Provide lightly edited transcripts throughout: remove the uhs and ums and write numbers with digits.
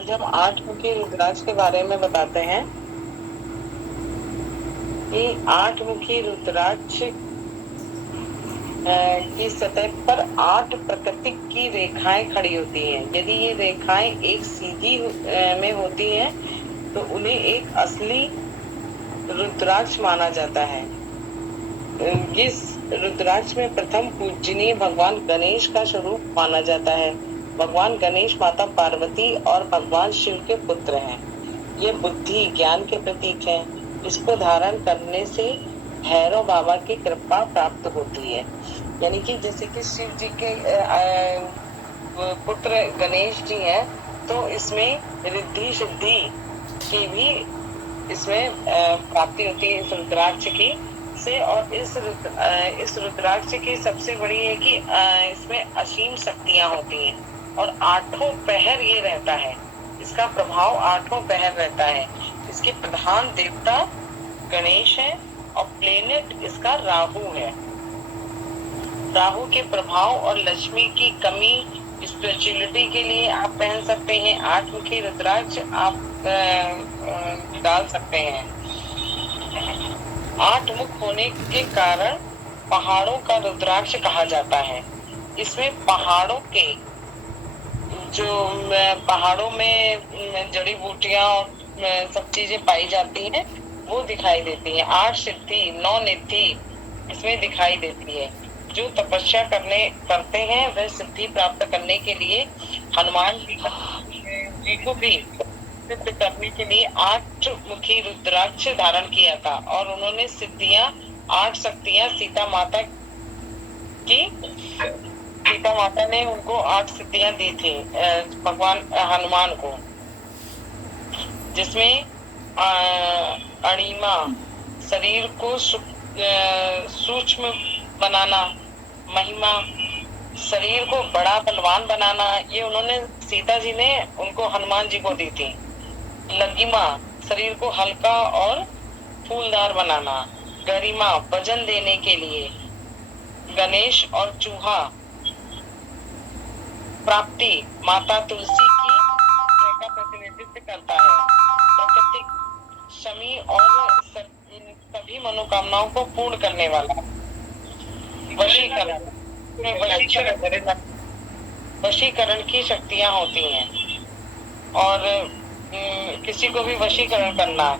आज हम 8 मुखी रुद्राक्ष के बारे में बताते हैं कि 8 मुखी रुद्राक्ष की सतह पर 8 प्रकृति की रेखाएं खड़ी होती हैं। यदि ये रेखाएं एक सीधी में होती हैं तो उन्हें एक असली रुद्राक्ष माना जाता है। इस रुद्राक्ष में प्रथम पूजनीय भगवान गणेश का स्वरूप माना जाता है। भगवान गणेश माता पार्वती और भगवान शिव के पुत्र हैं। ये बुद्धि ज्ञान के प्रतीक हैं। इसको धारण करने से भैरव बाबा की कृपा प्राप्त होती है। यानी कि जैसे कि शिव जी के पुत्र गणेश जी हैं, तो इसमें रिद्धि सिद्धि की भी इसमें प्राप्ति होती है इस रुद्राक्ष की से। और इस रुद्राक्ष की सबसे बड़ी है कि इसमें असीम शक्तियां होती हैं और 8 पहर ये रहता है। इसका प्रभाव 8 पहर रहता है। इसके प्रधान देवता गणेश है और प्लेनेट इसका राहु है। राहु के प्रभाव और लक्ष्मी की कमी स्पिरिचुअलिटी के लिए आप पहन सकते हैं। 8 मुखी रुद्राक्ष आप डाल सकते हैं। 8 मुख होने के कारण पहाड़ों का रुद्राक्ष कहा जाता है। इसमें पहाड़ों में जड़ी बूटियां और सब चीजें पाई जाती हैं, वो दिखाई देती हैं। 8 सिद्धि 9 निधि इसमें दिखाई देती है। जो तपस्या करते हैं वह सिद्धि प्राप्त करने के लिए हनुमान जी को भी सिद्ध करने के लिए 8 मुखी रुद्राक्ष धारण किया था और उन्होंने सिद्धियां 8 शक्तियां सीता माता ने उनको 8 सिद्धियां दी थी भगवान हनुमान को, जिसमें अणिमा शरीर को सूक्ष्म बनाना, महिमा शरीर को बड़ा बलवान बनाना, ये उन्होंने सीता जी ने उनको हनुमान जी को दी थी। लगिमा शरीर को हल्का और फूलदार बनाना, गरिमा वजन देने के लिए, गणेश और चूहा प्राप्ति माता तुलसी की का प्रतिनिधित्व करता है। प्राकृतिक शमी और सभी मनोकामनाओं को पूर्ण करने वाला। वशीकरण की शक्तियां होती हैं और किसी को भी वशीकरण करना।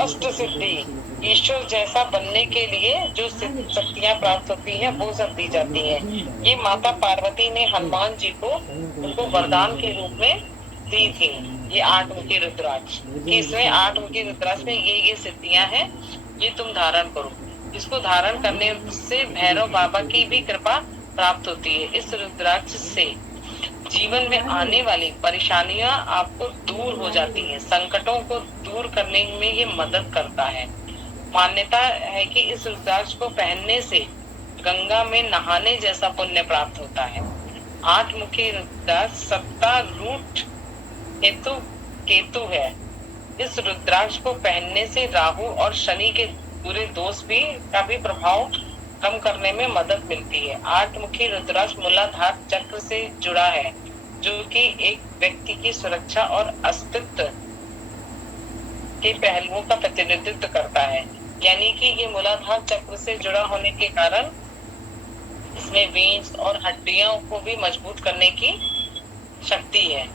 अष्ट सिद्धि ईश्वर जैसा बनने के लिए जो शक्तियां प्राप्त होती हैं वो सब दी जाती हैं। ये माता पार्वती ने हनुमान जी को उनको वरदान के रूप में दी थी। ये 8 मुखी रुद्राक्ष, इसमें 8 मुखी रुद्राक्ष में ये सिद्धियां हैं, ये तुम धारण करो। इसको धारण करने से भैरव बाबा की भी कृपा प्राप्त होती है। इस रुद्राक्ष से जीवन में आने वाली परेशानियां आपको दूर हो जाती हैं। संकटों को दूर करने में ये मदद करता है। मान्यता है कि इस रुद्राक्ष को पहनने से गंगा में नहाने जैसा पुण्य प्राप्त होता है। 8 मुखी रुद्राक्ष सत्ता रूट केतु है। इस रुद्राक्ष को पहनने से राहु और शनि के बुरे दोष का भी प्रभाव कम करने में मदद मिलती है। 8 मुखी रुद्राक्ष मूलाधार चक्र से जुड़ा है, जो कि एक व्यक्ति की सुरक्षा और अस्तित्व के पहलुओं का प्रतिनिधित्व करता है। यानी कि ये मूलाधार चक्र से जुड़ा होने के कारण इसमें वेन्स और हड्डियों को भी मजबूत करने की शक्ति है।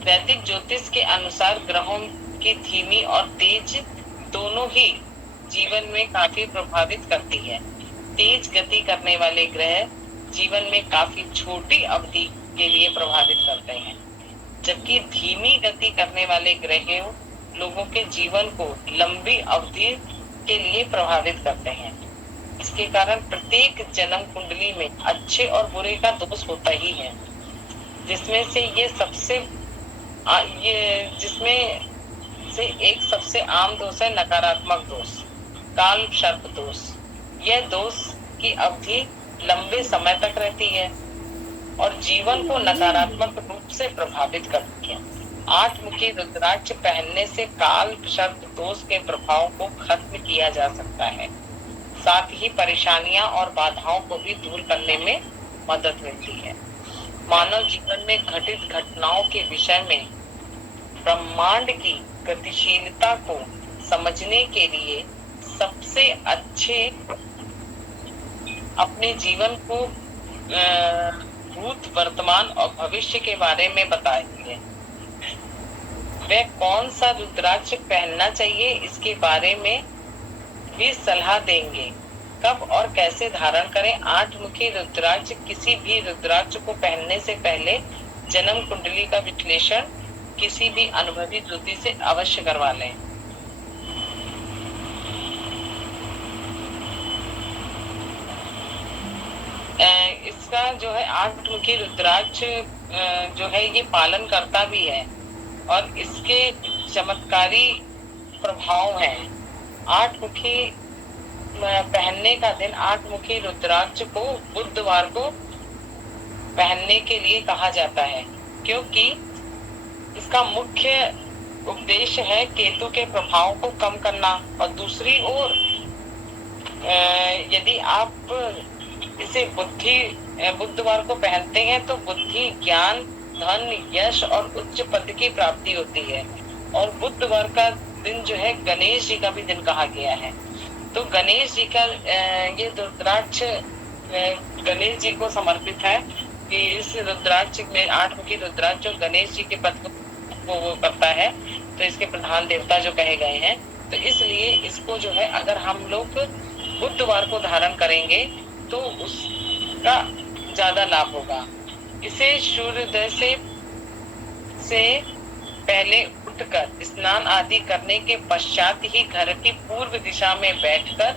वैदिक ज्योतिष के अनुसार ग्रहों की धीमी और तेज दोनों ही जीवन में काफी प्रभावित करती है। तेज गति करने वाले ग्रह जीवन में काफी छोटी अवधि के लिए प्रभावित करते हैं, जबकि धीमी गति करने वाले ग्रह लोगों के जीवन को लंबी अवधि के लिए प्रभावित करते हैं। इसके कारण प्रत्येक जन्म कुंडली में अच्छे और बुरे का दोष होता ही है, जिसमें से एक सबसे आम दोष है नकारात्मक दोष, काल सर्प दोष। यह दोष की अवधि लंबे समय तक रहती है और जीवन को नकारात्मक रूप से प्रभावित करती है। 8 मुखी रुद्राक्ष पहनने से काल सर्प दोष के प्रभाव को खत्म किया जा सकता है। साथ ही परेशानियां और बाधाओं को भी दूर करने में मदद मिलती है। मानव जीवन में घटित घटनाओं के विषय में ब्रह्मांड की गतिशीलता को समझने के लिए सबसे अच्छे अपने जीवन को भूत, वर्तमान और भविष्य के बारे में बताएंगे। वह कौन सा रुद्राक्ष पहनना चाहिए इसके बारे में भी सलाह देंगे। कब और कैसे धारण करें। 8 मुखी रुद्राक्ष। किसी भी रुद्राक्ष को पहनने से पहले जन्म कुंडली का विश्लेषण किसी भी अनुभवी ज्योतिष से अवश्य करवा लें। इसका जो है 8 मुखी रुद्राक्ष जो है ये पालन करता भी है और इसके चमत्कारी प्रभाव हैं। 8 मुखी पहनने का दिन 8 मुखी रुद्राक्ष को बुधवार को पहनने के लिए कहा जाता है, क्योंकि इसका मुख्य उद्देश्य है केतु के प्रभाव को कम करना। और दूसरी ओर यदि आप इसे बुधवार को पहनते हैं तो बुद्धि, ज्ञान, धन, यश और उच्च पद की प्राप्ति होती है। और बुधवार का दिन जो है गणेश जी का भी दिन कहा गया है। तो गणेश जी का ये रुद्राक्ष गणेश जी को समर्पित है कि इस रुद्राक्ष में 8 मुखी रुद्राक्ष जो गणेश जी के पद को वो करता है, तो इसके प्रधान देवता जो कहे गए हैं, तो इसलिए इसको जो है अगर हम लोग बुधवार को धारण करेंगे तो उसका ज्यादा लाभ होगा। इसे सूर्योदय से पहले उठकर स्नान आदि करने के पश्चात ही घर की पूर्व दिशा में बैठकर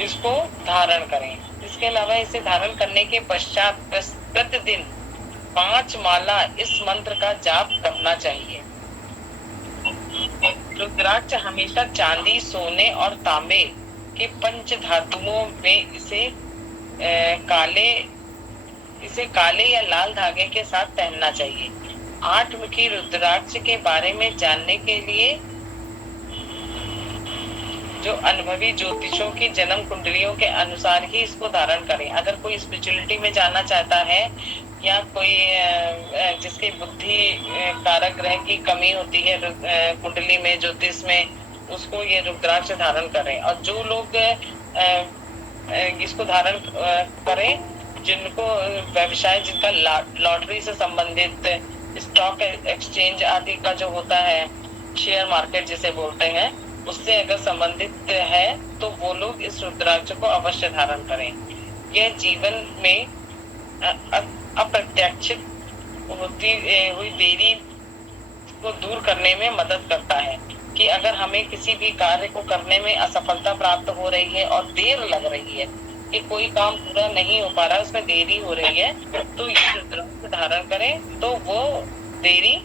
इसको धारण करें। इसके अलावा इसे धारण करने के पश्चात प्रतिदिन 5 माला इस मंत्र का जाप करना चाहिए। रुद्राक्ष हमेशा चांदी, सोने और तांबे के पंच धातुओं में इसे काले या लाल धागे के साथ पहनना चाहिए। 8 मुखी रुद्राक्ष के बारे में जानने के लिए जो अनुभवी ज्योतिषों की जन्म कुंडलियों के अनुसार ही इसको धारण करें। अगर कोई स्पिरिचुअलिटी में जाना चाहता है या कोई जिसकी बुद्धि कारक ग्रह की कमी होती है कुंडली में, ज्योतिष में, उसको ये रुद्राक्ष धारण करें। और जो लोग इसको धारण करें जिनको व्यवसाय, जिनका लॉटरी से संबंधित, स्टॉक एक्सचेंज आदि का जो होता है, शेयर मार्केट जिसे बोलते हैं, उससे अगर संबंधित है तो वो लोग इस रुद्राक्ष को अवश्य धारण करें। यह जीवन में अप्रत्याशित होती हुई देरी को दूर करने में मदद करता है कि अगर हमें किसी भी कार्य को करने में असफलता प्राप्त हो रही है और देर लग रही है कि कोई काम पूरा नहीं हो पा रहा, उसमें देरी हो रही है, तो ये रुद्राक्ष धारण करें तो वो देरी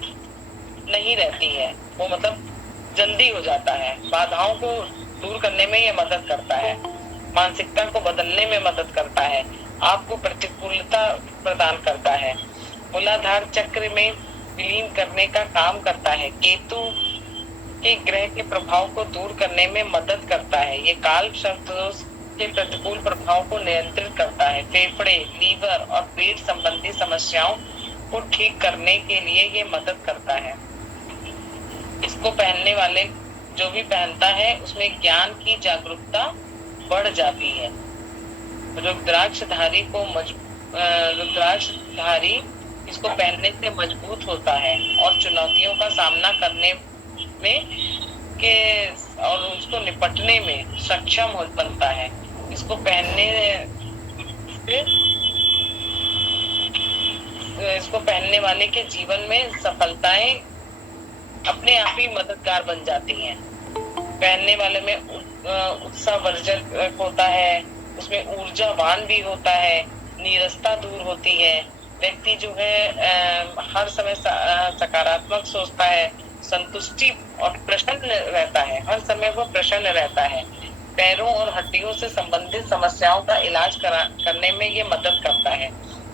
नहीं रहती है, वो मतलब जल्दी हो जाता है। बाधाओं को दूर करने में ये मदद करता है, मानसिकता को बदलने में मदद करता है, आपको प्रतिकूलता प्रदान करता है, मूलाधार चक्र में विलीन करने का काम करता है, केतु के ग्रह के प्रभाव को दूर करने में मदद करता है, ये काल सर्पदोष के प्रतिकूल प्रभाव को नियंत्रित करता है, फेफड़े, लीवर और पेट संबंधी समस्याओं को ठीक करने के लिए ये मदद करता है। इसको पहनने वाले जो भी पहनता है उसमें ज्ञान की जागरूकता बढ़ जाती है। रुद्राक्षधारी इसको पहनने से मजबूत होता है और चुनौतियों का सामना करने में और उसको निपटने में सक्षम बनता है। इसको पहनने वाले के जीवन में सफलताएं अपने आप ही मददगार बन जाती हैं। पहनने वाले में उत्साहवर्धक होता है, उसमें ऊर्जावान भी होता है, नीरसता दूर होती है, व्यक्ति जो है हर समय सकारात्मक सोचता है, संतुष्टि और प्रसन्न रहता है, हर समय वो प्रसन्न रहता है। पैरों और हड्डियों से संबंधित समस्याओं का इलाज करने में ये मदद करता है।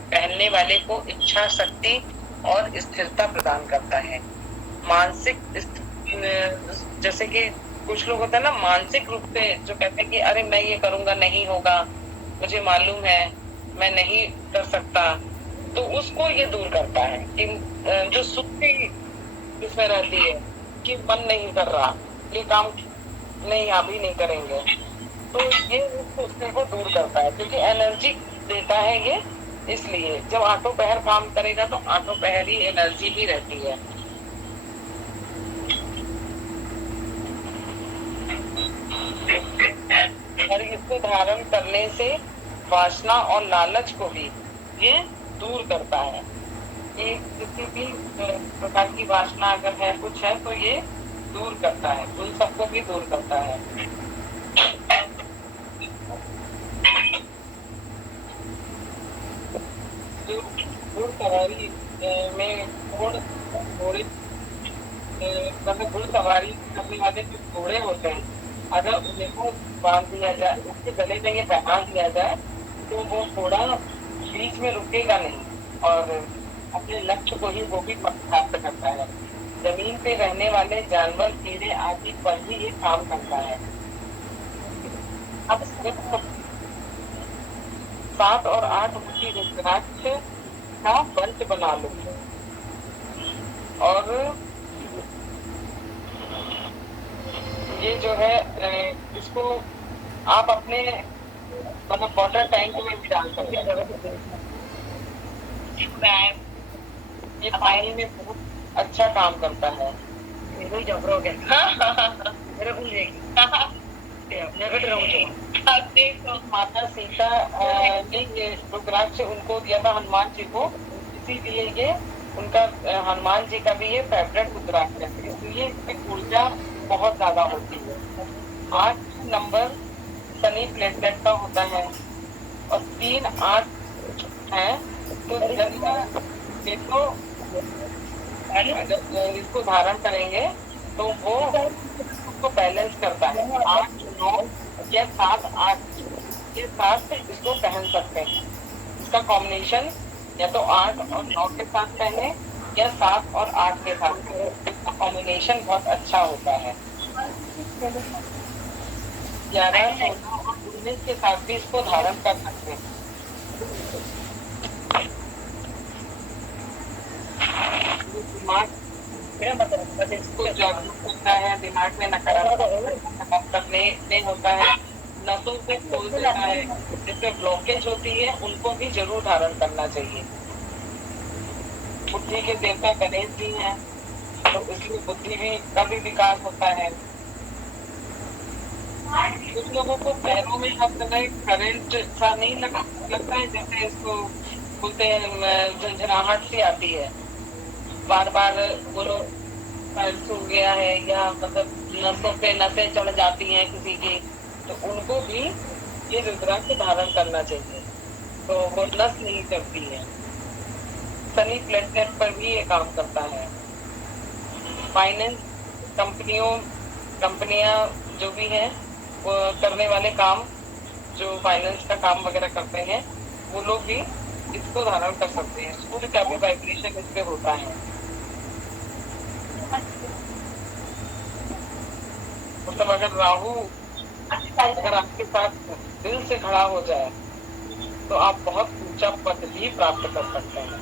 पहनने वाले को इच्छा शक्ति और स्थिरता प्रदान करता है। मानसिक, जैसे कि कुछ लोग होते हैं ना, मानसिक रूप से जो कहते हैं कि अरे मैं ये करूंगा नहीं होगा, मुझे मालूम है मैं नहीं कर सकता, तो उसको ये दूर करता है कि जो सुस्ती इसमें रहती है कि मन नहीं कर रहा, ये काम नहीं अभी नहीं करेंगे, तो ये उस सुस्ती को दूर करता है क्योंकि एनर्जी देता है ये। इसलिए जब आठों पहर काम करेगा तो आठों पहर ही एनर्जी भी रहती है। और इसको धारण करने से वासना और लालच को भी ये दूर करता है कि किसी भी प्रकार की वासना अगर है कुछ है तो ये दूर करता है, उन सबको भी दूर करता है। जो घुड़सवारी में घोड़े मतलब घुड़सवारी करने वाले जो घोड़े होते हैं, अगर उनको बांध दिया जाए, उसके गले में ये पहना दिया जाए तो वो घोड़ा बीच में रुकेगा नहीं और अपने लक्ष्य को ही वो भी प्राप्त करता है। जमीन पे रहने वाले जानवर, कीड़े आदि पर भी ये काम करता है। अब 7 और 8 मुखी रुद्राक्ष का पंच बना लो और ये जो है इसको आप अपने मतलब वाटर टैंक में भी डाल सकते हैं। ये पानी में बहुत अच्छा काम करता है। माता सीता ने ये रुद्राक्ष उनको दिया था हनुमान जी को, इसीलिए ये उनका हनुमान जी का भी ये फेवरेट रुद्राक्ष है, इसलिए इसमें ऊर्जा बहुत ज्यादा होती है। 8 नंबर शनि प्लेटलेट का होता है और 3, 8 है, तो देखो इसको धारण करेंगे तो वो उसको बैलेंस करता है। 8, 9 या 7, 8 के साथ इसको पहन सकते हैं। इसका कॉम्बिनेशन या तो 8 और 9 के साथ पहने या 7 और 8 के साथ पहने, इसका कॉम्बिनेशन बहुत अच्छा होता है। 11, 16 और 19 के साथ भी इसको धारण कर सकते हैं। दिमाग इसको जागरूक करता है, दिमाग में नकारात्मक नहीं होता है, नसों को खोल देता है, जिससे ब्लॉकेज होती है उनको भी जरूर धारण करना चाहिए। बुद्धि के देवता गणेश जी हैं, तो इसलिए बुद्धि भी का भी विकास होता है। कुछ लोगों को पैरों में हर तरह करंट सा नहीं लगता है, जैसे इसको बोलते हैं झंझनाहट सी आती है, बार बार बोलो पैर सूख गया है या मतलब नसों पे नसें चढ़ जाती हैं किसी की, तो उनको भी ये रुद्राक्ष धारण करना चाहिए, तो वो नस नहीं चढ़ती है। शनि प्लेटलेट पर भी ये काम करता है। फाइनेंस कंपनियां जो भी हैं वो करने वाले काम, जो फाइनेंस का काम वगैरह करते हैं, वो लोग भी इसको धारण कर सकते हैं। सूर्य का भी वाइब्रेशन इस पे होता है। मतलब अगर राहु अगर आपके साथ दिल से खड़ा हो जाए तो आप बहुत ऊंचा पद भी प्राप्त कर सकते हैं।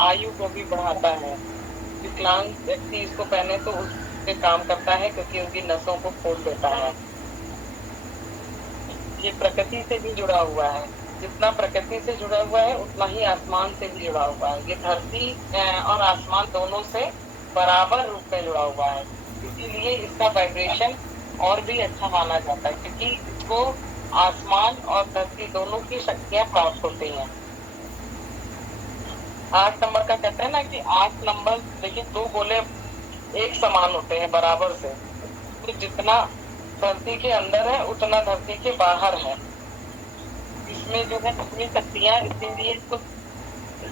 आयु को भी बढ़ाता है। विकलांग व्यक्ति इसको पहने तो उससे काम करता है क्योंकि उनकी नसों को खोल देता है। ये प्रकृति से भी जुड़ा हुआ है, जितना प्रकृति से जुड़ा हुआ है उतना ही आसमान से भी जुड़ा हुआ है। ये धरती और आसमान दोनों से बराबर रूप में जुड़ा हुआ है, इसीलिए इसका वाइब्रेशन और भी अच्छा माना जाता है क्योंकि इसको आसमान और धरती दोनों की शक्तियां प्राप्त होती हैं। 8 नंबर का कहते हैं ना कि 8 नंबर देखिए 2 गोले एक समान होते हैं बराबर से, तो जितना धरती के अंदर है उतना धरती के बाहर है। इसमें जो है इतनी शक्तियां, इसीलिए इसको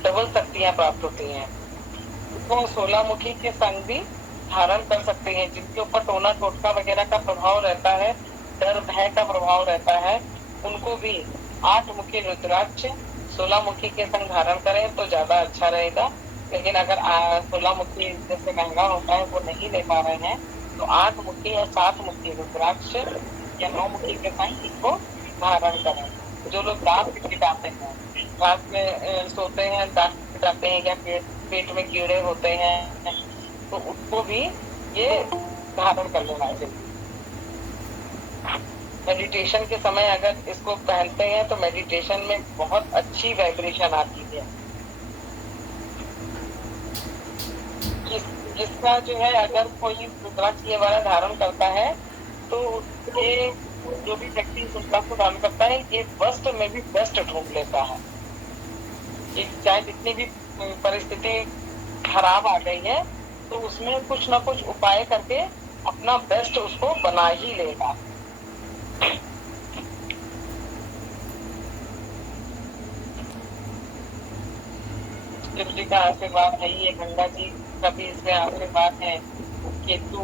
डबल शक्तियां प्राप्त होती हैं। तो 16 मुखी के संग भी धारण कर सकते हैं, जिनके ऊपर टोना टोटका वगैरह का प्रभाव रहता है, डर भय का प्रभाव रहता है, उनको भी 8 मुखी रुद्राक्ष 16 मुखी के संग धारण करें तो ज्यादा अच्छा रहेगा। लेकिन अगर 16 मुखी जैसे महंगा होता है वो नहीं ले पा रहे हैं तो 8 मुखी या 7 मुखी रुद्राक्ष या 9 मुखी के साइन इसको धारण करें। जो लोग दांत खिटाते हैं, रात में सोते हैं, दांत खिटाते हैं, या पेट में कीड़े होते हैं, तो उसको भी ये धारण कर लेना चाहिए। मेडिटेशन के समय अगर इसको पहनते हैं तो मेडिटेशन में बहुत अच्छी वाइब्रेशन आती है। जिसका जो है, अगर कोई रुद्राक्ष ये वाला धारण करता है तो ये जो भी व्यक्ति रुद्राक्ष को धारण करता है, ये वस्त्र में भी बेस्ट ढूंढ लेता है। चाहे जितनी भी परिस्थिति खराब आ गई है, तो उसमें कुछ ना कुछ उपाय करके अपना बेस्ट उसको बना ही लेगा। शिव जी का आशीर्वाद है, ये गंगा जी का भी इसमें आशीर्वाद है, केतु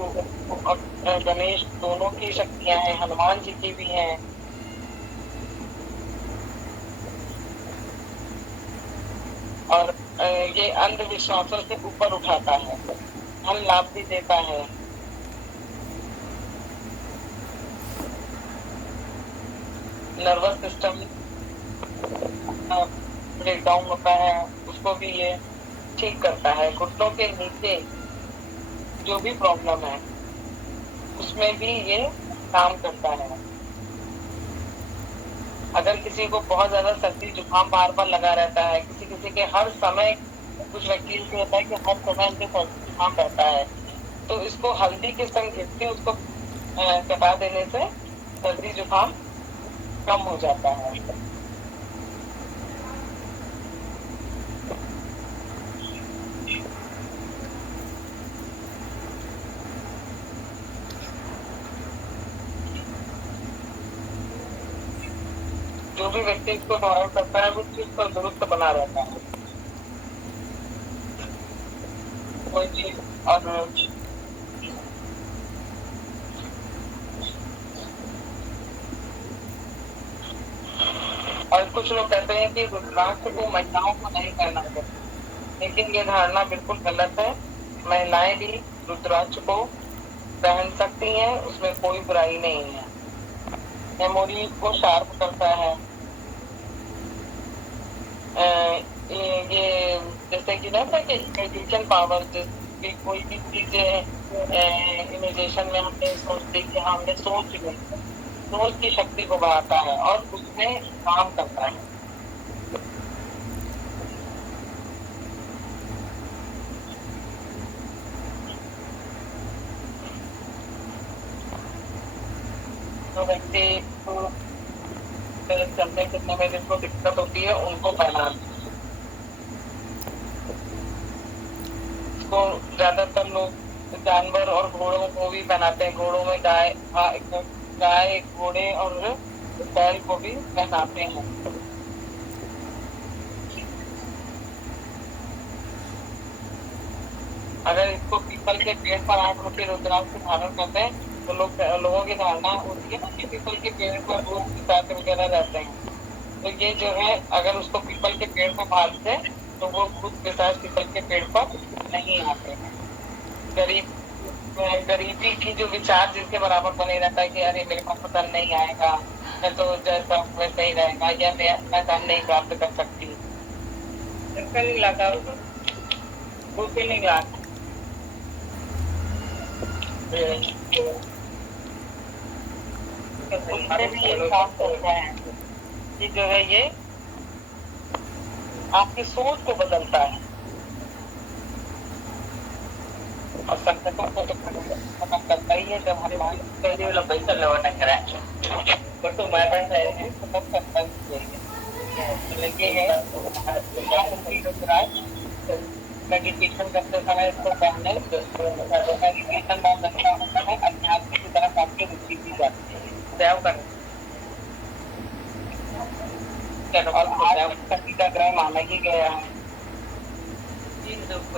और गणेश दोनों की शक्तियां हैं, हनुमान जी की भी हैं। और ये अंधविश्वासों से ऊपर उठाता है, धन लाभ भी देता है। नर्वस सिस्टम ब्रेकडाउन होता है, उसको भी ये ठीक करता है। घुटनों के नीचे जो भी प्रॉब्लम है, उसमें भी ये काम करता है। अगर किसी को बहुत ज्यादा सर्दी जुकाम बार बार लगा रहता है, किसी के हर समय, कुछ व्यक्ति को होता है कि हर समय उनके सर्दी जुकाम रहता है, तो इसको हल्दी के संग घिस के उसको चटा देने से सर्दी जुकाम कम हो जाता है। जो भी व्यक्ति इसको धारण करता है वो चीज पर दुरुस्त बना रहता है। कोई चीज और कुछ लोग कहते हैं कि रुद्राक्ष को महिलाओं को नहीं करना चाहिए, लेकिन ये धारणा बिल्कुल गलत है। महिलाएं भी रुद्राक्ष को पहन सकती हैं, उसमें कोई बुराई नहीं है। मेमोरी को शार्प करता है। ये जैसे कि ना कि इमेजिनेशन पावर, जैसे कोई भी चीज इमेजिनेशन में हमने सोच ली कि हमने सोच ली, सोच की शक्ति को बढ़ाता है और उसमें काम करता है। तो व्यक्ति को चलने फिरने में जिनको दिक्कत होती है उनको पहना। इसको ज्यादातर लोग जानवर और घोड़ों को भी पहनाते हैं। घोड़ों में गाय, घोड़े और बैल को भी पहनाते हैं। अगर इसको पीपल के पेड़ पर 8 रुपये रुद्राक्ष धारण करते हैं तो लोगों की धारणा होती है ना कि पीपल के पेड़ पर भूत पिशाच वगैरह रहते हैं। तो ये जो है, अगर उसको पीपल के पेड़ पर बांधते हैं तो वो भूत पिशाच पीपल के पेड़ पर नहीं आते हैं। गरीबी की जो विचार जिसके बराबर बने रहता है कि अरे मेरे पास पता नहीं आएगा, मैं तो जैसा वैसे ही रहेगा, या मैं धन नहीं प्राप्त कर सकती, नहीं लगा बिल्कुल नहीं लगा। उससे भी ये काम करता है कि जो है ये आपकी सोच को बदलता है और संकटों को तो खत्म करता ही है। जब हमारे पहले वाला पैसा लेवाना कराए तो मैं खत्म करता है। मेडिटेशन करते समय इसको पहनने, मेडिटेशन बहुत अच्छा होता है, अध्यात्म की तरफ आपकी रुचि की जाती है। दैव करने का ग्रह माना ही गया है।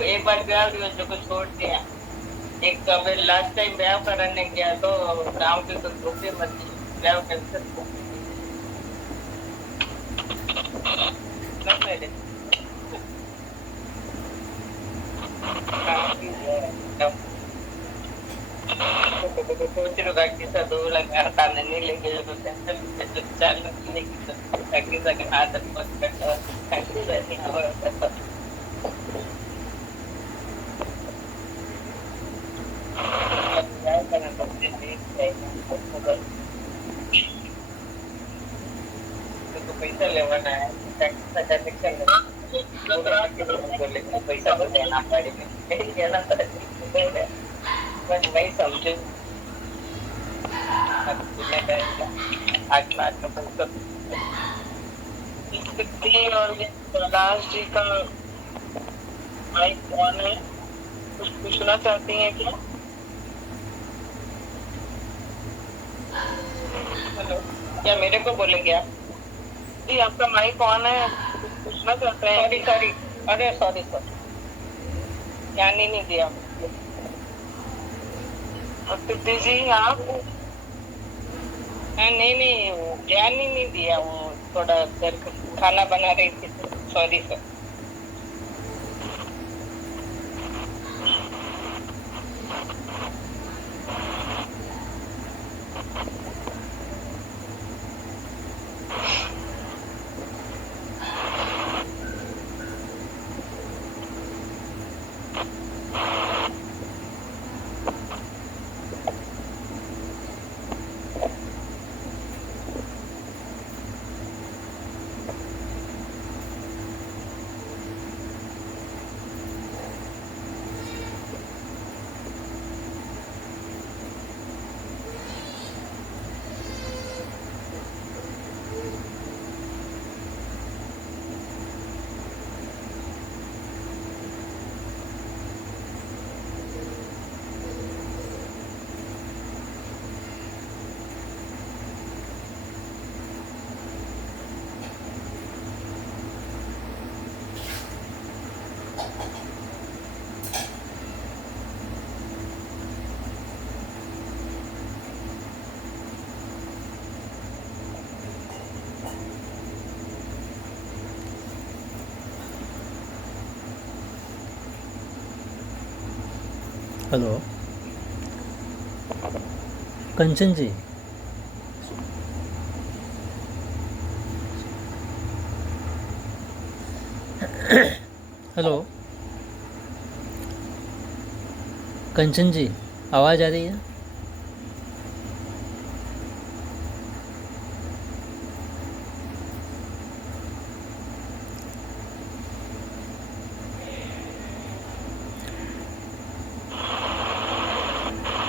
एक बार ब्याह जो को छोड़ दिया, एक कभी लास्ट टाइम ब्याह करने गया तो गाँव के कुछ धोखे मत ब्याह कैंसिल सोच रहा कि 2 लाख नहीं लेके जो चार नहीं की सके हाथ पैसा लेवाना है पैसा तो देना पड़ेगा वही समझे 8 लाख का पैसा और ये कैलाश जी का माइक कौन है, कुछ पूछना चाहती हैं क्या? हेलो, क्या मेरे को बोलेंगे आप? जी आपका माइक कौन है, कुछ पूछना चाहते हैं? सॉरी अरे सॉरी ध्यान ही नहीं दिया। सिद्धि जी आप? नहीं ध्यान ही नहीं दिया, वो थोड़ा देर खाना बना रही थी, सॉरी सर। हेलो कंचन जी, हेलो कंचन जी, आवाज़ आ रही है?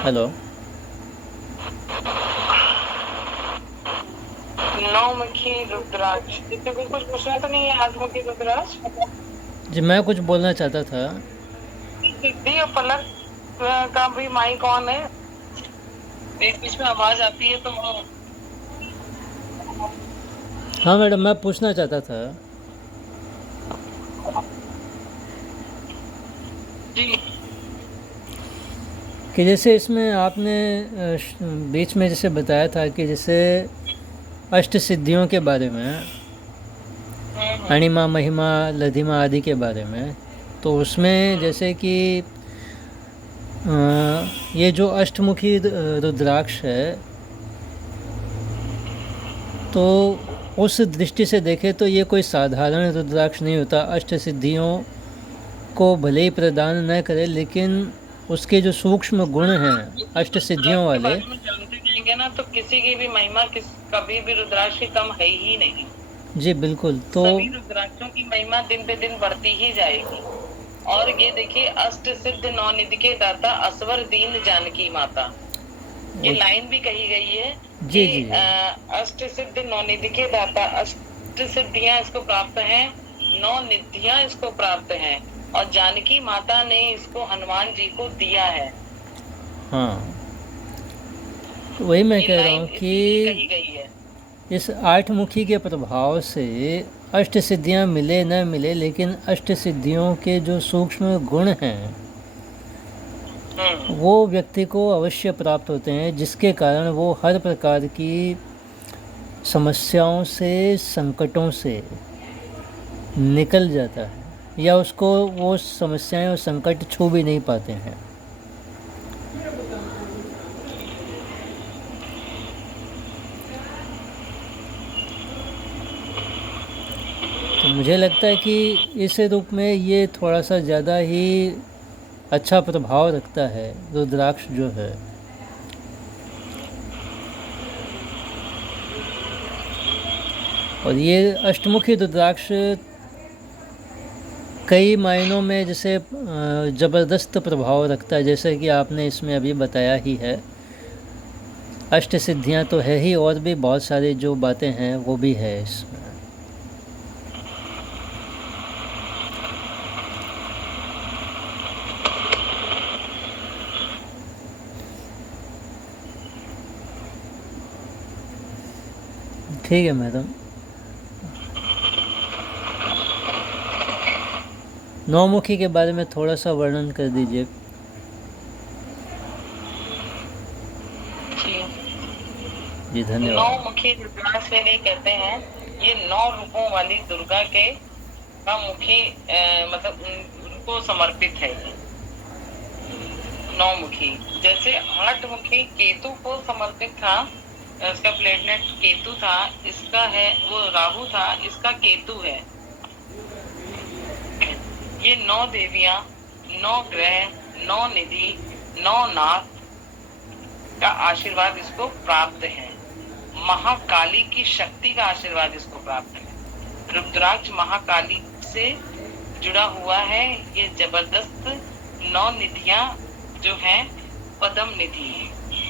हेलो नौमुखी रुद्राक्ष, इससे कुछ पूछना तो नहीं है? आठमुखी रुद्राक्ष जी, मैं कुछ बोलना चाहता था। सिद्धि और पलक का भी माइक ऑन है, बीच बीच में आवाज आती है तो हाँ मैडम, मैं पूछना चाहता था जी कि जैसे इसमें आपने बीच में जैसे बताया था कि जैसे अष्ट सिद्धियों के बारे में, अणिमा महिमा लधिमा आदि के बारे में, तो उसमें जैसे कि ये जो अष्टमुखी रुद्राक्ष है, तो उस दृष्टि से देखें तो ये कोई साधारण रुद्राक्ष नहीं होता। अष्ट सिद्धियों को भले ही प्रदान न करे, लेकिन उसके जो सूक्ष्म गुण हैं अष्ट सिद्धियों वाले, जानते जाएंगे ना तो किसी की भी महिमा कभी भी रुद्राक्ष की कम है ही नहीं। जी बिल्कुल। तो सभी रुद्राक्षों की महिमा दिन पे दिन बढ़ती ही जाएगी। और ये देखिए, अष्ट सिद्ध नौ निधि के दाता असवर दीन जानकी माता, ये लाइन भी कही गई है जी कि जी अष्ट सिद्ध नौ निधि के दाता, अष्ट सिद्धियां इसको प्राप्त हैं, नौ निधियां इसको प्राप्त हैं, और जानकी माता ने इसको हनुमान जी को दिया है। हाँ, वही मैं कह रहा हूँ कही कि गई है। इस आठ मुखी के प्रभाव से अष्ट सिद्धियाँ मिले न मिले, लेकिन अष्ट सिद्धियों के जो सूक्ष्म गुण हैं वो व्यक्ति को अवश्य प्राप्त होते हैं, जिसके कारण वो हर प्रकार की समस्याओं से, संकटों से निकल जाता है, या उसको वो समस्याएं और संकट छू भी नहीं पाते हैं। तो मुझे लगता है कि इस रूप में ये थोड़ा सा ज़्यादा ही अच्छा प्रभाव रखता है, रुद्राक्ष जो है। और ये अष्टमुखी रुद्राक्ष कई मायनों में जैसे ज़बरदस्त प्रभाव रखता है, जैसे कि आपने इसमें अभी बताया ही है। अष्ट सिद्धियाँ तो है ही, और भी बहुत सारी जो बातें हैं वो भी है इसमें। ठीक है मैडम, नौमुखी के बारे में थोड़ा सा वर्णन कर दीजिए। जी धन्यवाद। नौमुखी रुद्राक्ष के लिए कहते हैं ये 9 रूपों वाली दुर्गा के का मुखी मतलब उनको समर्पित है। नौमुखी जैसे 8 मुखी केतु को समर्पित था, इसका प्लेनेट केतु था, इसका है वो राहु था, इसका केतु है। ये 9 देवियां, 9 ग्रह, 9 निधि, 9 नाथ का आशीर्वाद इसको प्राप्त है। महाकाली की शक्ति का आशीर्वाद इसको प्राप्त है। रुद्राक्ष महाकाली से जुड़ा हुआ है। ये जबरदस्त 9 निधियां जो हैं पदम निधि।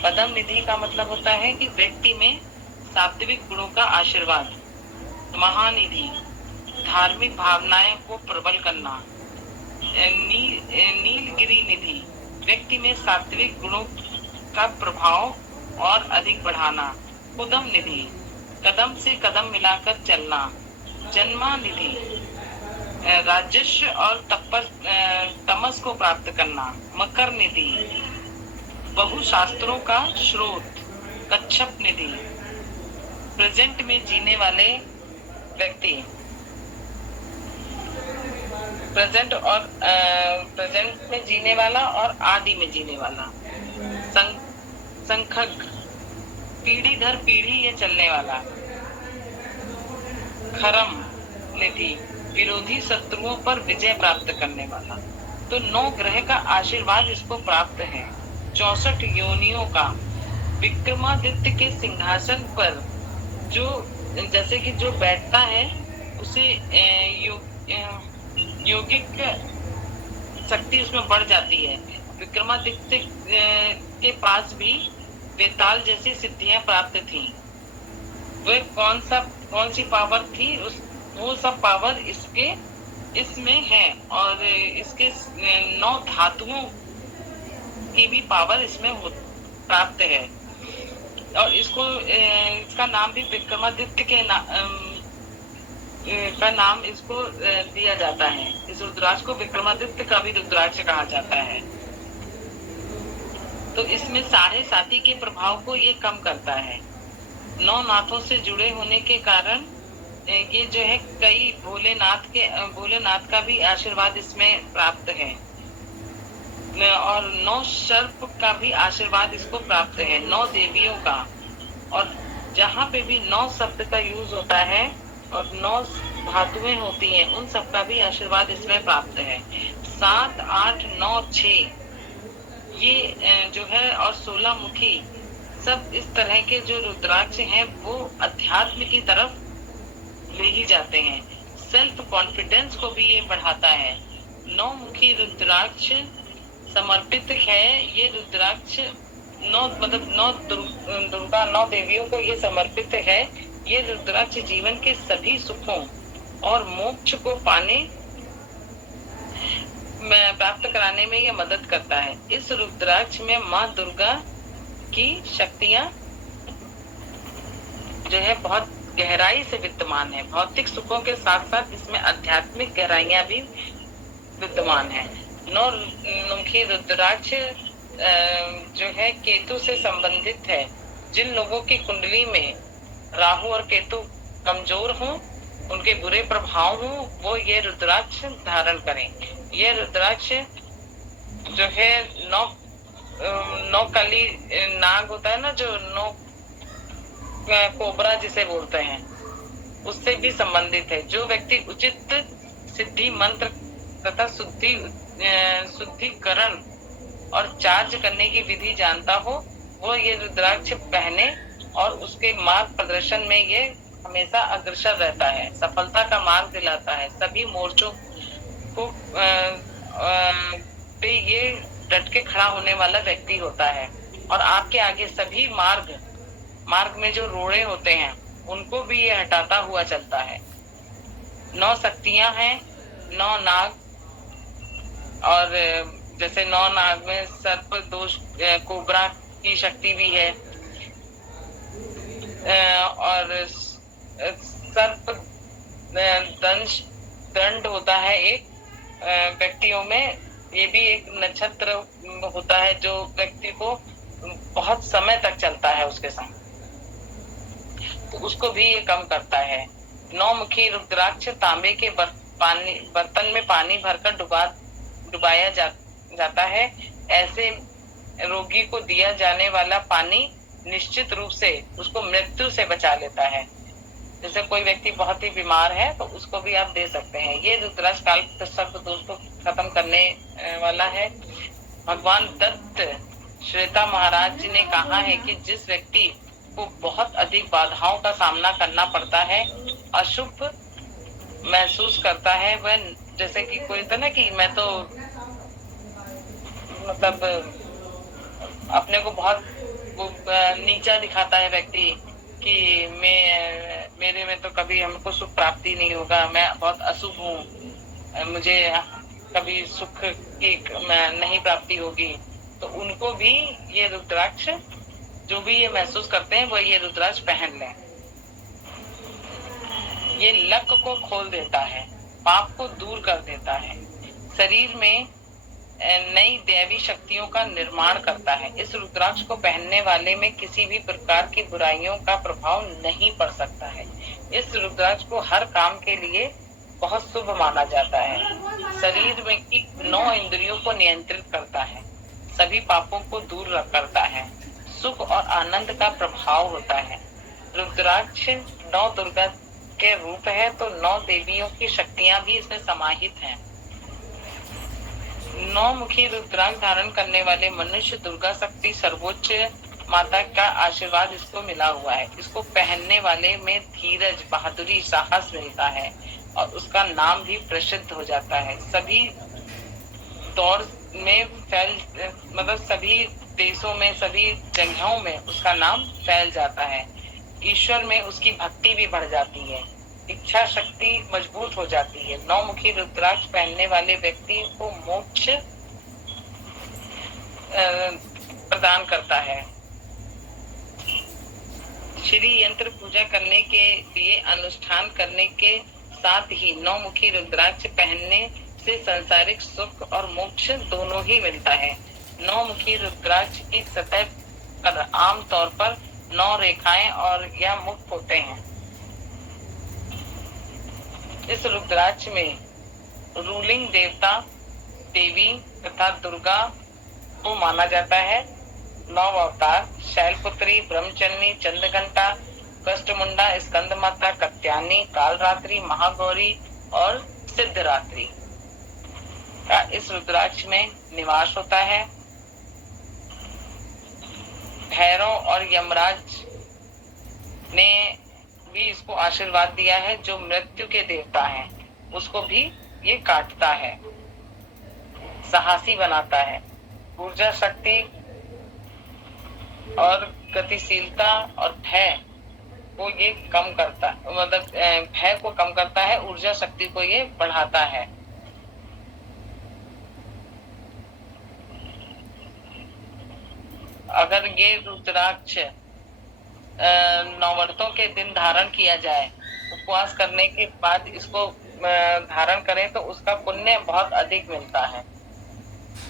पदम निधि का मतलब होता है कि व्यक्ति में सात्विक गुणों का आशीर्वाद। महानिधि धार्मिक भावनाएं को प्रबल करना। नीलगिरी निधि व्यक्ति में सात्विक गुणों का प्रभाव और अधिक बढ़ाना। उदम निधि कदम से कदम मिलाकर चलना। जन्मा निधि राजस्व और तमस को प्राप्त करना। मकर निधि बहुशास्त्रों का स्रोत। कच्छप निधि प्रेजेंट में जीने वाले व्यक्ति। प्रेजेंट में जीने वाला और आदि में जीने वाला। संखग पीढ़ी दर पीढ़ी ये चलने वाला। खरम निधि विरोधी शत्रुओं पर विजय प्राप्त करने वाला। तो 9 ग्रह का आशीर्वाद इसको प्राप्त है। 64 योनियों का। विक्रमादित्य के सिंहासन पर जो जैसे कि जो बैठता है उसे योगिक शक्ति उसमें बढ़ जाती है। विक्रमादित्य के पास भी बेताल जैसी सिद्धियां प्राप्त थी। वे कौन सी पावर थी, वो सब पावर इसमें है। और इसके 9 धातुओं की भी पावर इसमें प्राप्त है। और इसका नाम भी विक्रमादित्य का नाम इसको दिया जाता है। इस रुद्राक्ष को विक्रमादित्य का भी रुद्राक्ष कहा जाता है। तो इसमें साढ़े साती के प्रभाव को ये कम करता है। 9 नाथों से जुड़े होने के कारण ये जो है कई भोलेनाथ का भी आशीर्वाद इसमें प्राप्त है। और 9 सर्प का भी आशीर्वाद इसको प्राप्त है। 9 देवियों का। और जहाँ पे भी 9 शब्द का यूज होता है और 9 धातुएं होती हैं, उन सब का भी आशीर्वाद इसमें प्राप्त है। 7, 8, 9, 6 ये जो है और 16 मुखी सब इस तरह के जो रुद्राक्ष हैं वो अध्यात्म की तरफ ले ही जाते हैं। सेल्फ कॉन्फिडेंस को भी ये बढ़ाता है। 9 मुखी रुद्राक्ष समर्पित है। ये रुद्राक्ष 9 दुर्गा 9 देवियों को ये समर्पित है। ये रुद्राक्ष जीवन के सभी सुखों और मोक्ष को प्राप्त कराने में ये मदद करता है। इस रुद्राक्ष में माँ दुर्गा की शक्तियां जो है बहुत गहराई से विद्यमान है। भौतिक सुखों के साथ साथ इसमें आध्यात्मिक गहराइयां भी विद्यमान है। 9 मुखी रुद्राक्ष जो है केतु से संबंधित है। जिन लोगों की कुंडली में राहु और केतु कमजोर हों, उनके बुरे प्रभाव हों, वो ये रुद्राक्ष धारण करें। ये रुद्राक्ष जो है 9 कली नाग होता है ना, जो 9 कोबरा जिसे बोलते हैं, उससे भी संबंधित है। जो व्यक्ति उचित सिद्धि मंत्र तथा शुद्धिकरण और चार्ज करने की विधि जानता हो, वो ये रुद्राक्ष पहने और उसके मार्ग प्रदर्शन में ये हमेशा अग्रसर रहता है, सफलता का मार्ग दिलाता है। सभी मोर्चों को पे ये डट के खड़ा होने वाला व्यक्ति होता है और आपके आगे सभी मार्ग में जो रोड़े होते हैं उनको भी ये हटाता हुआ चलता है। 9 शक्तियां हैं, 9 नाग, और जैसे 9 नाग में सर्प दोष कोबरा की शक्ति भी है, और सर्प दंड होता है एक व्यक्तियों में। ये भी एक नक्षत्र होता है जो व्यक्ति को बहुत समय तक चलता है उसके संग, तो उसको भी ये कम करता है। 9 मुखी रुद्राक्ष तांबे के बर्तन में पानी भरकर डुबाया जाता है। ऐसे रोगी को दिया जाने वाला पानी निश्चित रूप से उसको मृत्यु से बचा लेता है। जैसे कोई व्यक्ति बहुत ही बीमार है तो उसको भी आप दे सकते हैं। ये रुद्राक्ष काल सर्प दोष को खत्म करने वाला है। भगवान दत्त श्वेता महाराज जी ने कहा है कि जिस व्यक्ति को बहुत अधिक बाधाओं का सामना करना पड़ता है, अशुभ महसूस करता है, वह जैसे कि कोई था ना कि मैं तो मतलब अपने को बहुत नीचा दिखाता है व्यक्ति कि मेरे में तो कभी हमको सुख प्राप्ति नहीं होगा, मैं बहुत अशुभ हूँ, मुझे कभी सुख की नहीं प्राप्ति होगी, तो उनको भी ये रुद्राक्ष, जो भी ये महसूस करते हैं वो ये रुद्राक्ष पहन लें। ये लक को खोल देता है, पाप को दूर कर देता है, शरीर में नई दैवी शक्तियों का निर्माण करता है। इस रुद्राक्ष को पहनने वाले में किसी भी प्रकार की बुराइयों का प्रभाव नहीं पड़ सकता है। इस रुद्राक्ष को हर काम के लिए बहुत शुभ माना जाता है। शरीर में की 9 इंद्रियों को नियंत्रित करता है, सभी पापों को दूर करता है, सुख और आनंद का प्रभाव होता है। रुद्राक्ष 9 दुर्गा के रूप है, तो 9 देवियों की शक्तियां भी इसमें समाहित हैं। 9 मुखी रुद्राक्ष धारण करने वाले मनुष्य दुर्गा शक्ति सर्वोच्च माता का आशीर्वाद इसको मिला हुआ है। इसको पहनने वाले में धीरज, बहादुरी, साहस मिलता है और उसका नाम भी प्रसिद्ध हो जाता है। सभी दौर में मतलब सभी देशों में, सभी जगहों में उसका नाम फैल जाता है। ईश्वर में उसकी भक्ति भी बढ़ जाती है, इच्छा शक्ति मजबूत हो जाती है। 9 मुखी रुद्राक्ष पहनने वाले व्यक्ति को मोक्ष प्रदान करता है। श्री यंत्र पूजा करने के लिए अनुष्ठान करने के साथ ही 9 मुखी रुद्राक्ष पहनने से सांसारिक सुख और मोक्ष दोनों ही मिलता है। 9 मुखी रुद्राक्ष की सतह पर आमतौर पर 9 रेखाएं और या मुख होते हैं। इस रुद्राक्ष में रूलिंग देवता देवी तथा दुर्गा को माना जाता है। 9 अवतार शैलपुत्री, ब्रह्मचन्नी, चंद्रघंटा, कष्टमुंडा, स्कंद माता, कत्यानी, कालरात्रि, महागौरी और सिद्धरात्रि का इस रुद्राक्ष में निवास होता है। भैरव और यमराज ने भी इसको आशीर्वाद दिया है। जो मृत्यु के देवता हैं उसको भी ये काटता है, साहसी बनाता है, ऊर्जा शक्ति और गतिशीलता और भय को ये कम करता, मतलब भय को कम करता है, ऊर्जा शक्ति को ये बढ़ाता है। अगर ये रुद्राक्ष नवरात्रों के दिन धारण किया जाए, उपवास करने के बाद इसको धारण करें तो उसका पुण्य बहुत अधिक मिलता है।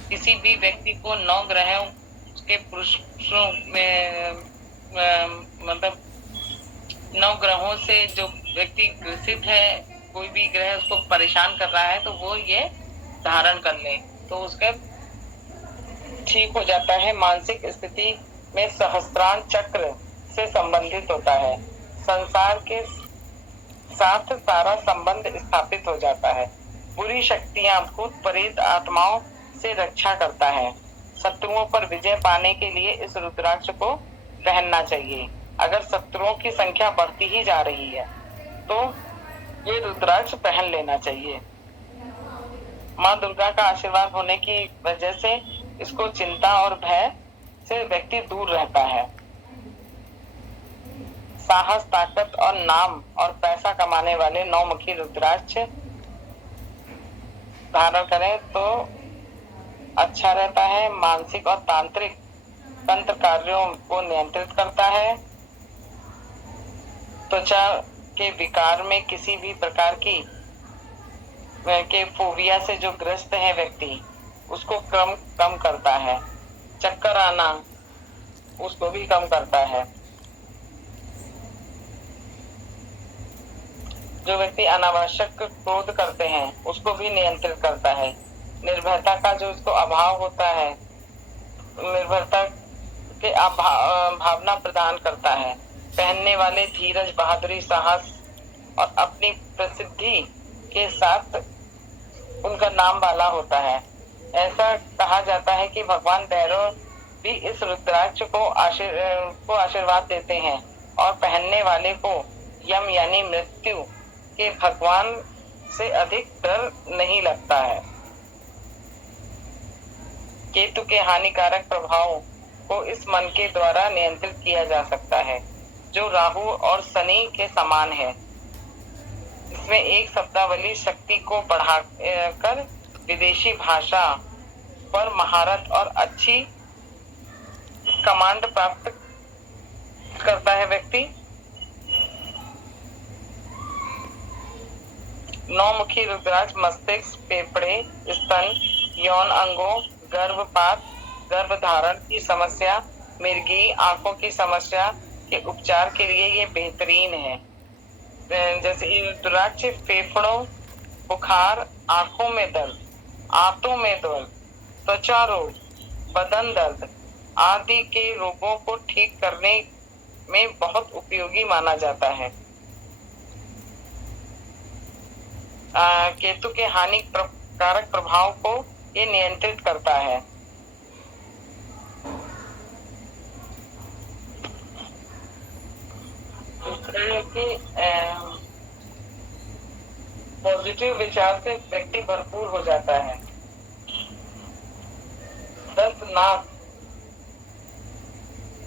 किसी भी व्यक्ति को 9 ग्रहों के पुरुषों में मतलब 9 ग्रहों से जो व्यक्ति ग्रसित है, कोई भी ग्रह उसको परेशान कर रहा है तो वो ये धारण कर ले तो उसका ठीक हो जाता है। मानसिक स्थिति में सहस्त्रार चक्र से संबंधित होता है। संसार के साथ सारा संबंध स्थापित हो जाता है। बुरी शक्तियां भूत प्रेत आत्माओं से रक्षा करता है। शत्रुओं पर विजय पाने के लिए इस रुद्राक्ष को पहनना चाहिए। अगर शत्रुओं की संख्या बढ़ती ही जा रही है तो ये रुद्राक्ष पहन लेना चाहिए। माँ दुर्गा का आशीर्वाद होने की वजह से इसको चिंता और भय से व्यक्ति दूर रहता है। साहस, ताकत और नाम और पैसा कमाने वाले 9 मुखी रुद्राक्ष धारण करें तो अच्छा रहता है। मानसिक और तांत्रिक तंत्र कार्यों को नियंत्रित करता है। त्वचा के विकार में किसी भी प्रकार की के फोबिया से जो ग्रस्त है व्यक्ति, उसको कम करता है। चक्कर आना उसको भी कम करता है। जो व्यक्ति अनावश्यक क्रोध करते हैं उसको भी नियंत्रित करता है। निर्भयता का जो इसको अभाव होता है, निर्भरता के भावना प्रदान करता है। पहनने वाले धीरज, बहादुरी, साहस और अपनी प्रसिद्धि के साथ उनका नाम वाला होता है। ऐसा कहा जाता है कि भगवान भैरव भी इस रुद्राक्ष को आशीर्वाद देते हैं और पहनने वाले को यम यानी मृत्यु के भगवान से अधिक डर नहीं लगता है। केतु के हानिकारक प्रभाव को इस मन के द्वारा नियंत्रित किया जा सकता है, जो राहु और शनि के समान है। इसमें एक शब्दावली शक्ति को बढ़ाकर विदेशी भाषा पर महारत और अच्छी कमांड प्राप्त करता है व्यक्ति। 9 मुखी रुद्राक्ष मस्तिष्क, फेफड़े, स्तन, यौन अंगों, गर्भपात, गर्भधारण की समस्या, मिर्गी, आंखों की समस्या के उपचार के लिए ये बेहतरीन है। जैसे रुद्राक्ष फेफड़ों, बुखार, आंखों में दर्द, आंतों में दर्द, त्वचा रोग, बदन दर्द आदि के रोगों को ठीक करने में बहुत उपयोगी माना जाता है। केतु के हानिकारक प्रभाव को ये नियंत्रित करता है। पॉजिटिव विचार से व्यक्ति भरपूर हो जाता है। दस्त, नाक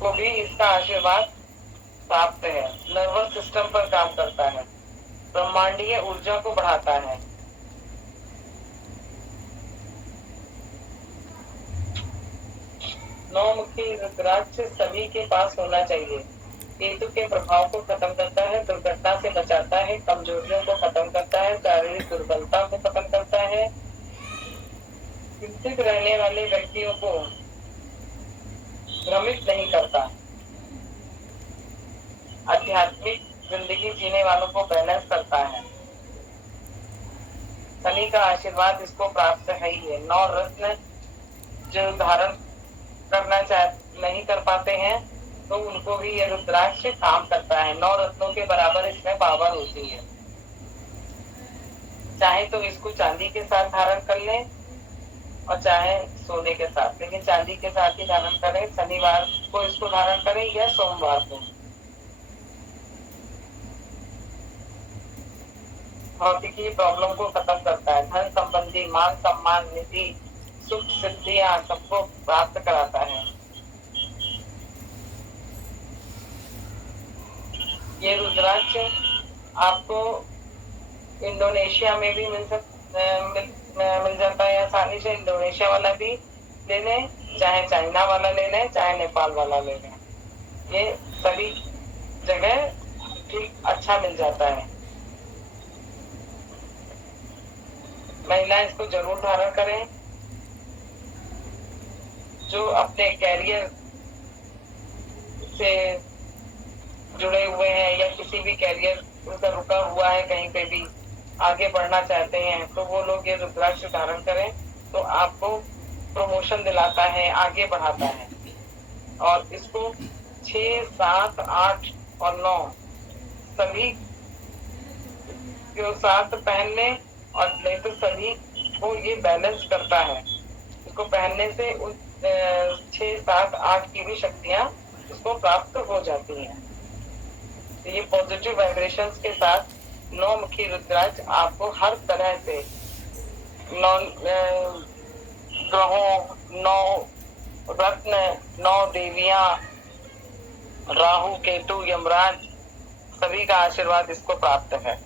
को भी इसका आशीर्वाद प्राप्त है। नर्वस सिस्टम पर काम करता है। ब्रह्मांडीय ऊर्जा को बढ़ाता है। नौ मुखी रुद्राक्ष सभी के पास होना चाहिए। केतु के प्रभाव को खत्म करता है, दुर्घटना से बचाता है, कमजोरियों को खत्म करता है, शारीरिक दुर्बलता को खत्म करता है। चिंतित रहने वाले व्यक्तियों को भ्रमित नहीं करता। आध्यात्मिक जिंदगी जीने वालों को बैलेंस करता है। शनि का आशीर्वाद इसको प्राप्त है ही है। 9 रत्न जो धारण करना नहीं कर पाते हैं तो उनको भी ये रुद्राक्ष काम करता है। 9 रत्नों के बराबर इसमें पावर होती है। चाहे तो इसको चांदी के साथ धारण कर लें और चाहे सोने के साथ, लेकिन चांदी के साथ ही धारण करें। शनिवार को इसको धारण करें या सोमवार को। भौतिकी प्रॉब्लम को खत्म करता है। धन संबंधी, मान सम्मान, निधि, सुख, सिद्धियां सबको प्राप्त कराता है। ये रुद्राक्ष आपको इंडोनेशिया में भी मिल जाता है आसानी से। इंडोनेशिया वाला भी ले लें, चाहे चाइना वाला ले लें, चाहे नेपाल वाला ले लें, ये सभी जगह ठीक अच्छा मिल जाता है। महिला इसको जरूर धारण करें। जो अपने कैरियर से जुड़े हुए हैं या किसी भी कैरियर उनका रुका हुआ है, कहीं पे भी आगे बढ़ना चाहते हैं, तो वो लोग ये रुद्राक्ष धारण करें तो आपको प्रमोशन दिलाता है, आगे बढ़ाता है। और इसको 6, 7, 8 और 9 सभी इसको साथ पहनने और नहीं तो सभी को ये बैलेंस करता है। इसको पहनने से उस 6, 7, 8 की भी शक्तियां इसको प्राप्त हो जाती हैं। तो ये पॉजिटिव वाइब्रेशंस के साथ 9 मुखी रुद्राक्ष आपको हर तरह से 9 ग्रहों, 9 रत्न, 9 देवियां, राहु, केतु, यमराज सभी का आशीर्वाद इसको प्राप्त है।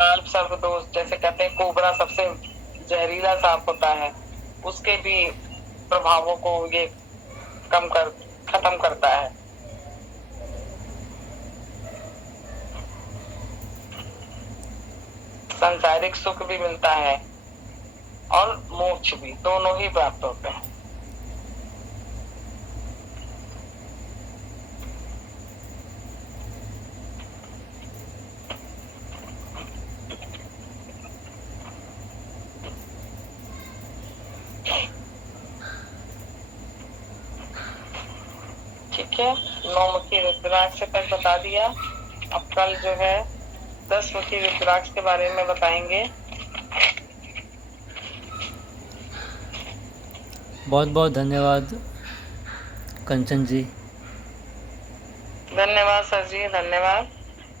काल सर्पदोष जैसे कहते हैं, कोबरा सबसे जहरीला सांप होता है, उसके भी प्रभावों को ये खत्म करता है। सांसारिक सुख भी मिलता है और मोक्ष भी, दोनों ही प्राप्त होते हैं। ठीक है, 9 मुखी रुद्राक्ष तक बता दिया। अब कल जो है 10 मुखी रुद्राक्ष के बारे में बताएंगे। बहुत बहुत धन्यवाद कंचन जी। धन्यवाद सर जी, धन्यवाद।